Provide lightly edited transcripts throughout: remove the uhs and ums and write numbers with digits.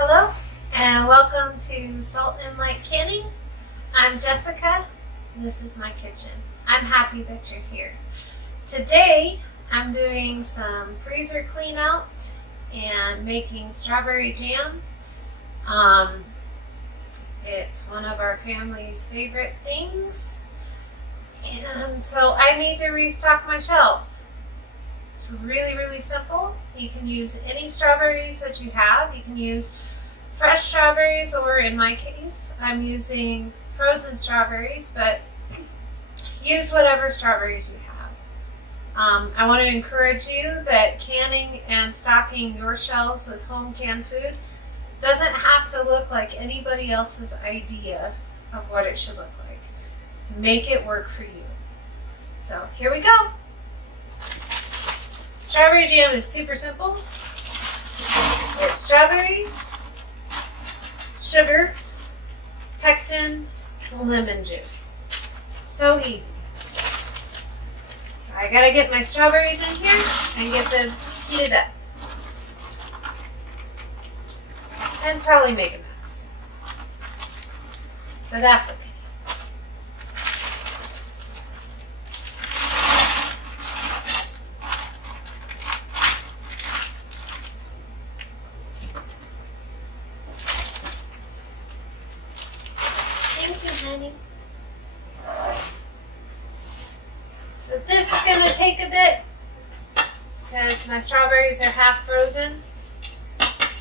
Hello and welcome to Salt and Light Canning. I'm Jessica and this is my kitchen. I'm happy that you're here. Today I'm doing some freezer clean out and making strawberry jam. It's one of our family's favorite things, and so I need to restock my shelves. It's really simple. You can use any strawberries that you have. You can use fresh strawberries, or in my case, I'm using frozen strawberries, but use whatever strawberries you have. I want to encourage you that canning and stocking your shelves with home canned food doesn't have to look like anybody else's idea of what it should look like. Make it work for you. So here we go. Strawberry jam is super simple. It's strawberries, sugar, pectin, lemon juice. So easy. So I gotta get my strawberries in here and get them heated up. And probably make a mess. But that's okay. Thank you, honey. So this is going to take a bit because my strawberries are half frozen.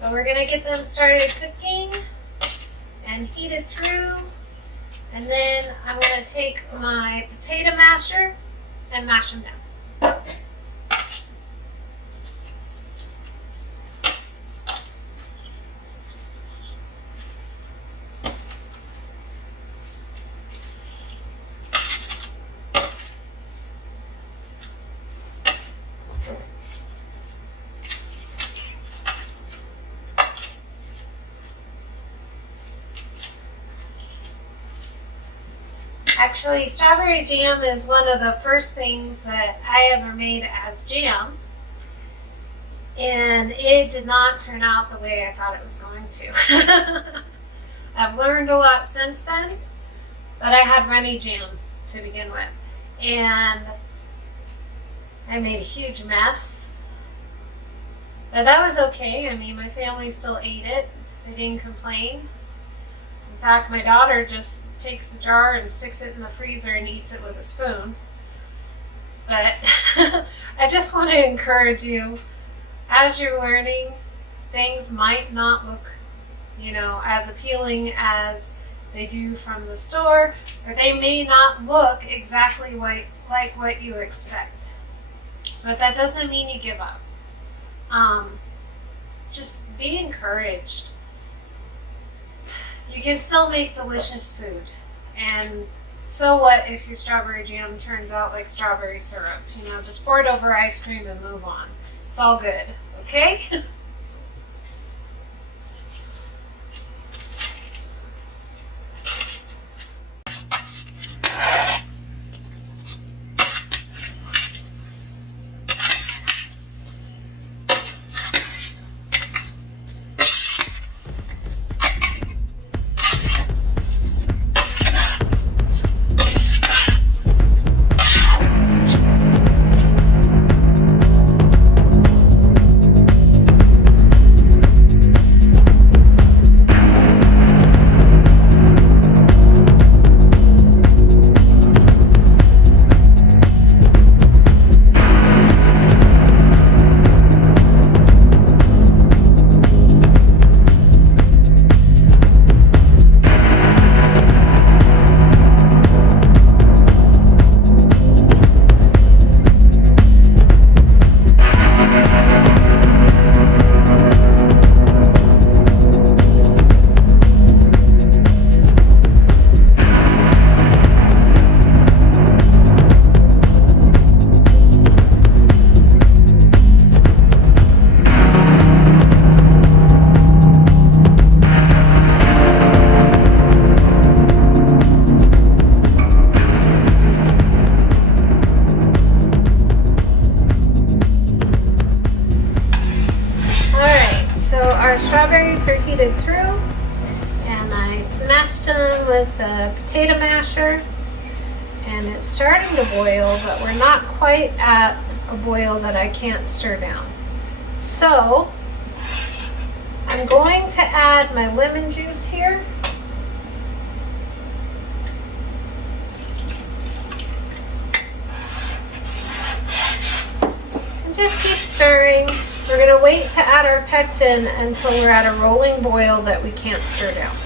But we're going to get them started cooking and heated through. And then I'm going to take my potato masher and mash them down. Actually, strawberry jam is one of the first things that I ever made as jam, and it did not turn out the way I thought it was going to. I've learned a lot since then, but I had runny jam to begin with, and I made a huge mess, but that was okay. I mean, my family still ate it. They didn't complain. In fact, my daughter just takes the jar and sticks it in the freezer and eats it with a spoon. But I just want to encourage you, as you're learning, things might not look, as appealing as they do from the store, or they may not look exactly like what you expect. But that doesn't mean you give up. Just be encouraged. You can still make delicious food. And so what if your strawberry jam turns out like strawberry syrup? Just pour it over ice cream and move on. It's all good, okay? strawberries are heated through, and I smashed them with the potato masher, and it's starting to boil, but we're not quite at a boil that I can't stir down. So I'm going to add my lemon juice here. And just keep stirring. We're going to wait to add our pectin until we're at a rolling boil that we can't stir down.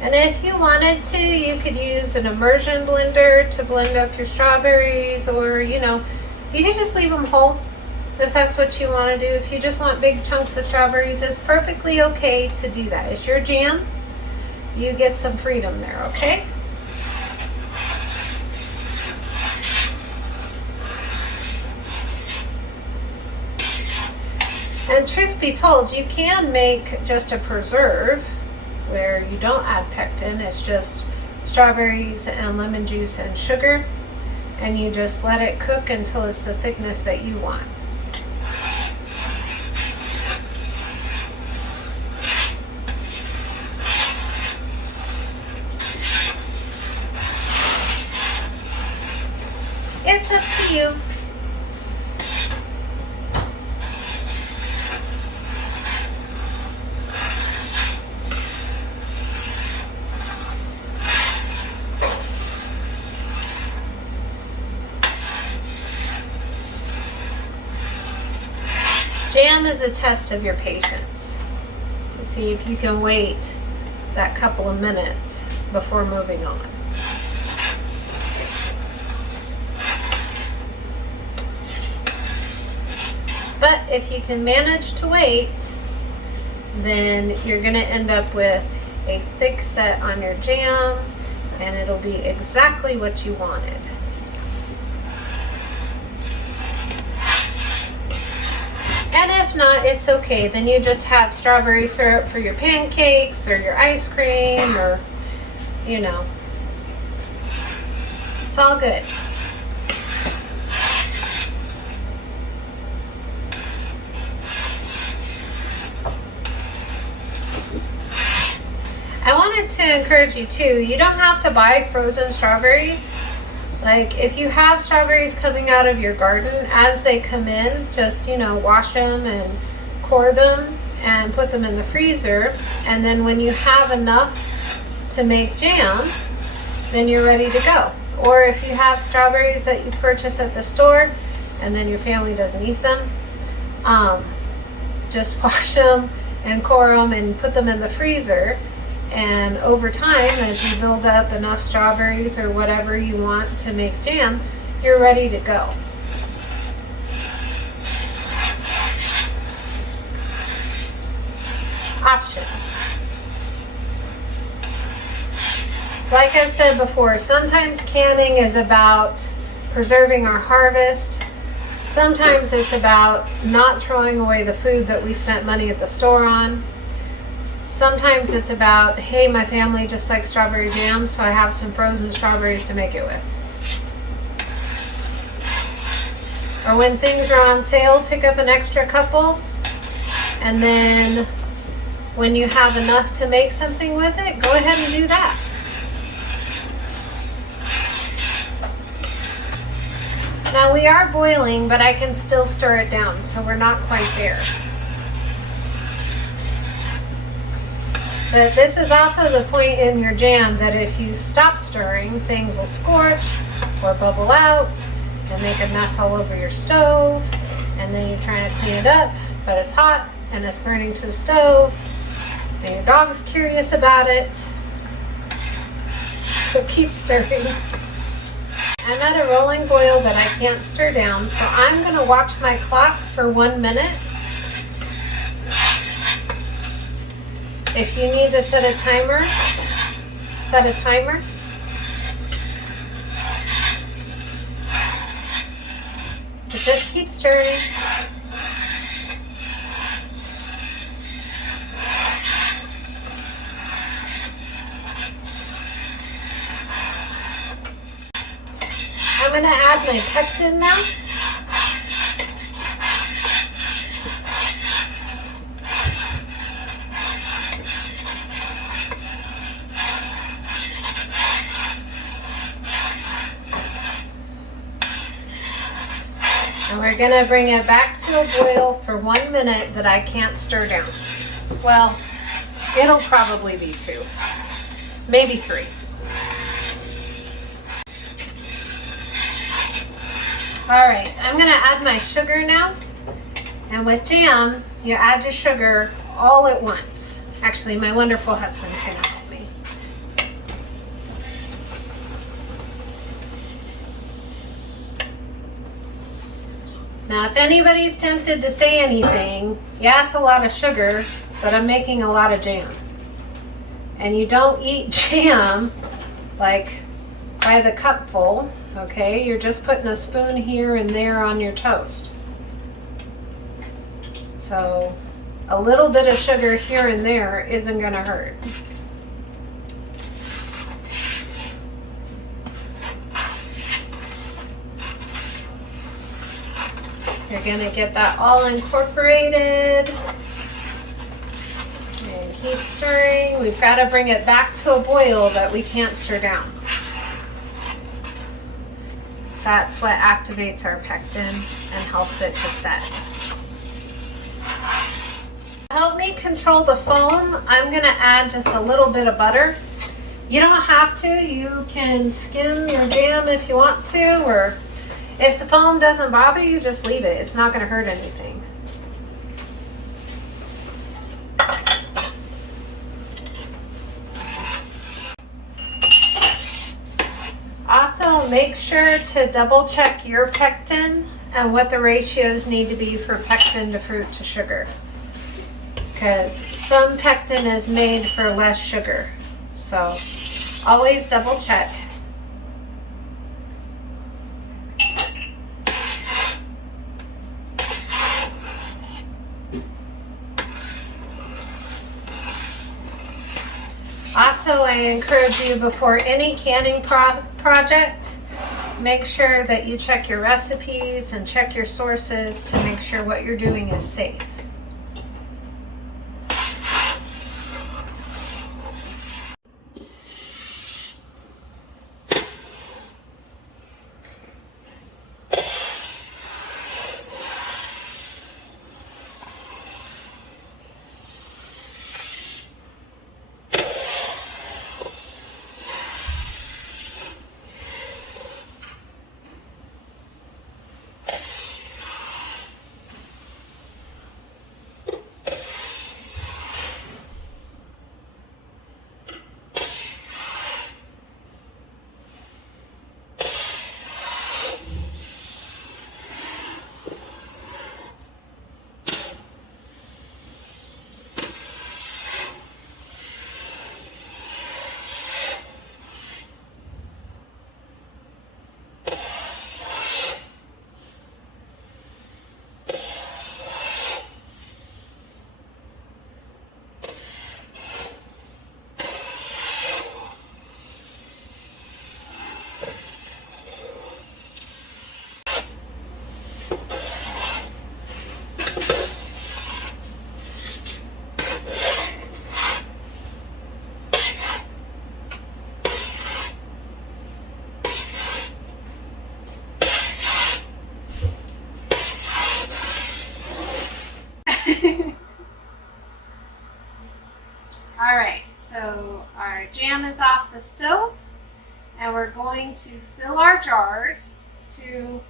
And if you wanted to, you could use an immersion blender to blend up your strawberries, or you could just leave them whole if that's what you want to do. If you just want big chunks of strawberries, it's perfectly okay to do that. It's your jam. You get some freedom there, okay? And truth be told, you can make just a preserve where you don't add pectin. It's just strawberries and lemon juice and sugar, and you just let it cook until it's the thickness that you want. It's up to you. Jam is a test of your patience to see if you can wait that couple of minutes before moving on. But if you can manage to wait, then you're going to end up with a thick set on your jam, and it'll be exactly what you wanted. And if not, it's okay. Then you just have strawberry syrup for your pancakes or your ice cream, or, it's all good. I wanted to encourage you too, you don't have to buy frozen strawberries. Like, if you have strawberries coming out of your garden, as they come in, just, wash them and core them and put them in the freezer. And then when you have enough to make jam, then you're ready to go. Or if you have strawberries that you purchase at the store and then your family doesn't eat them, just wash them and core them and put them in the freezer. And over time, as you build up enough strawberries or whatever you want to make jam, you're ready to go. Options. So like I've said before, sometimes canning is about preserving our harvest. Sometimes it's about not throwing away the food that we spent money at the store on. Sometimes it's about, hey, my family just likes strawberry jam, so I have some frozen strawberries to make it with. Or when things are on sale, pick up an extra couple, and then when you have enough to make something with it, go ahead and do that. Now we are boiling, but I can still stir it down, so we're not quite there. But this is also the point in your jam that if you stop stirring, things will scorch or bubble out and make a mess all over your stove. And then you're trying to clean it up, but it's hot and it's burning to the stove. And your dog's curious about it. So keep stirring. I'm at a rolling boil that I can't stir down, so I'm going to watch my clock for 1 minute. If you need to set a timer, set a timer. But just keep stirring. I'm going to add my pectin now. And we're going to bring it back to a boil for 1 minute that I can't stir down. Well, it'll probably be 2, maybe 3. All right, I'm going to add my sugar now. And with jam, you add your sugar all at once. Actually, my wonderful husband's going to help me. Now, if anybody's tempted to say anything, yeah, it's a lot of sugar, but I'm making a lot of jam. And you don't eat jam like by the cupful, okay? You're just putting a spoon here and there on your toast. So a little bit of sugar here and there isn't going to hurt. You're going to get that all incorporated and keep stirring. We've got to bring it back to a boil that we can't stir down. So that's what activates our pectin and helps it to set. To help me control the foam, I'm going to add just a little bit of butter. You don't have to. You can skim your jam if you want to, or if the foam doesn't bother you, just leave it. It's not going to hurt anything. Also, make sure to double check your pectin and what the ratios need to be for pectin to fruit to sugar. Because some pectin is made for less sugar. So always double check. Also, I encourage you before any canning project, make sure that you check your recipes and check your sources to make sure what you're doing is safe. Alright, so our jam is off the stove and we're going to fill our jars to,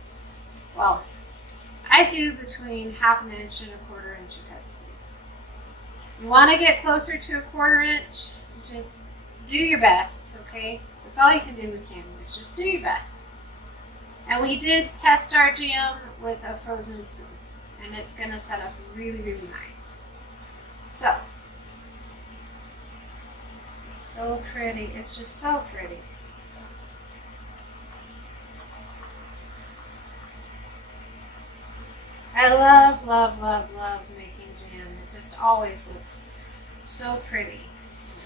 well, I do between 1/2 inch and 1/4 inch of headspace. You want to get closer to 1/4 inch, just do your best, okay? That's all you can do with canning, is just do your best. And we did test our jam with a frozen spoon, and it's going to set up really, really nice. So, it's so pretty. It's just so pretty. I love, love, love, love making jam. It just always looks so pretty.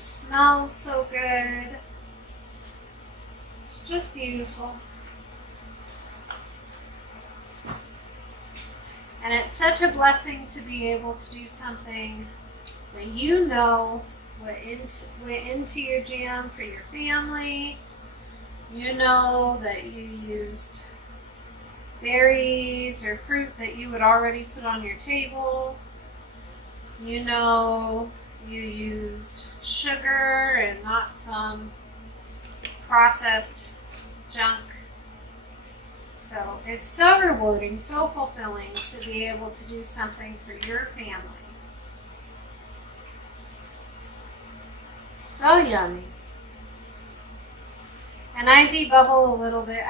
It smells so good. It's just beautiful. And it's such a blessing to be able to do something that you know went into your jam for your family. You know that you used berries or fruit that you would already put on your table. You know you used sugar and not some processed junk. So it's so rewarding, so fulfilling to be able to do something for your family. So yummy. And I debubble a little bit.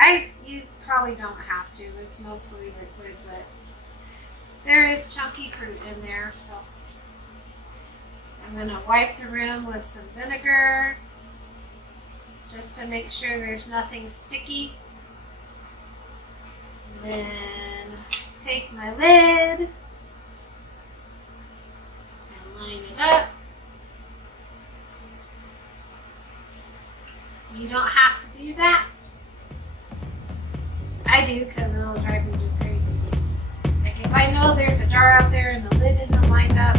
You probably don't have to. It's mostly liquid, but there is chunky fruit in there, so I'm going to wipe the rim with some vinegar just to make sure there's nothing sticky. And then take my lid and line it up. You don't have to do that. I do because it'll drive me just crazy. Like if I know there's a jar out there and the lid isn't lined up,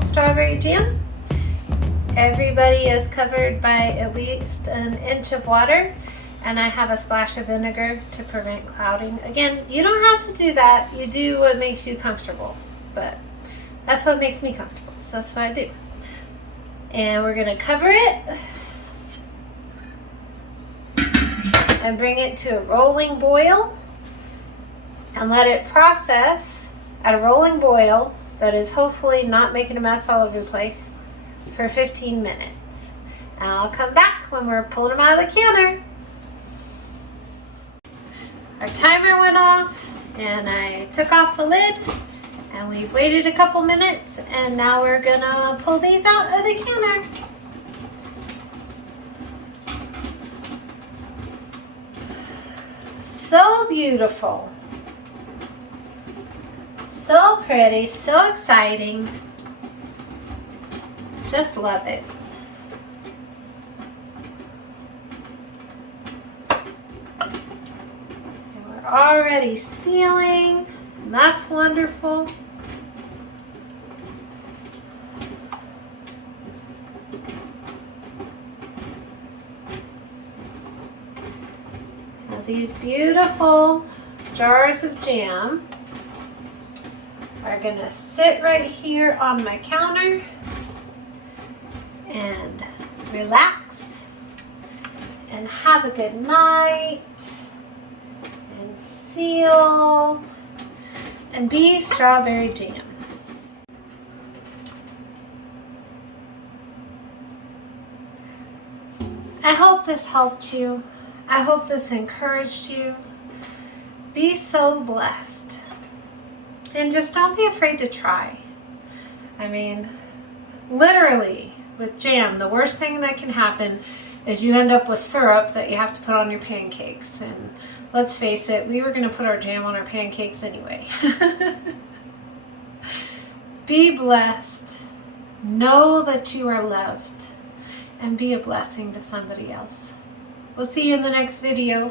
strawberry jam. Everybody is covered by at least an inch of water, and I have a splash of vinegar to prevent clouding. Again, you don't have to do that. You do what makes you comfortable, but that's what makes me comfortable, so that's what I do. And we're gonna cover it and bring it to a rolling boil and let it process at a rolling boil that is hopefully not making a mess all over the place for 15 minutes. And I'll come back when we're pulling them out of the canner. Our timer went off and I took off the lid, and we've waited a couple minutes, and now we're gonna pull these out of the canner. So beautiful. So pretty, so exciting. Just love it. And we're already sealing, and that's wonderful. Now these beautiful jars of jam are gonna sit right here on my counter and relax and have a good night and seal and be strawberry jam. I hope this helped you. I hope this encouraged you. Be so blessed. And just don't be afraid to try. I mean, literally, with jam, the worst thing that can happen is you end up with syrup that you have to put on your pancakes. And let's face it, we were going to put our jam on our pancakes anyway. Be blessed. Know that you are loved. And be a blessing to somebody else. We'll see you in the next video.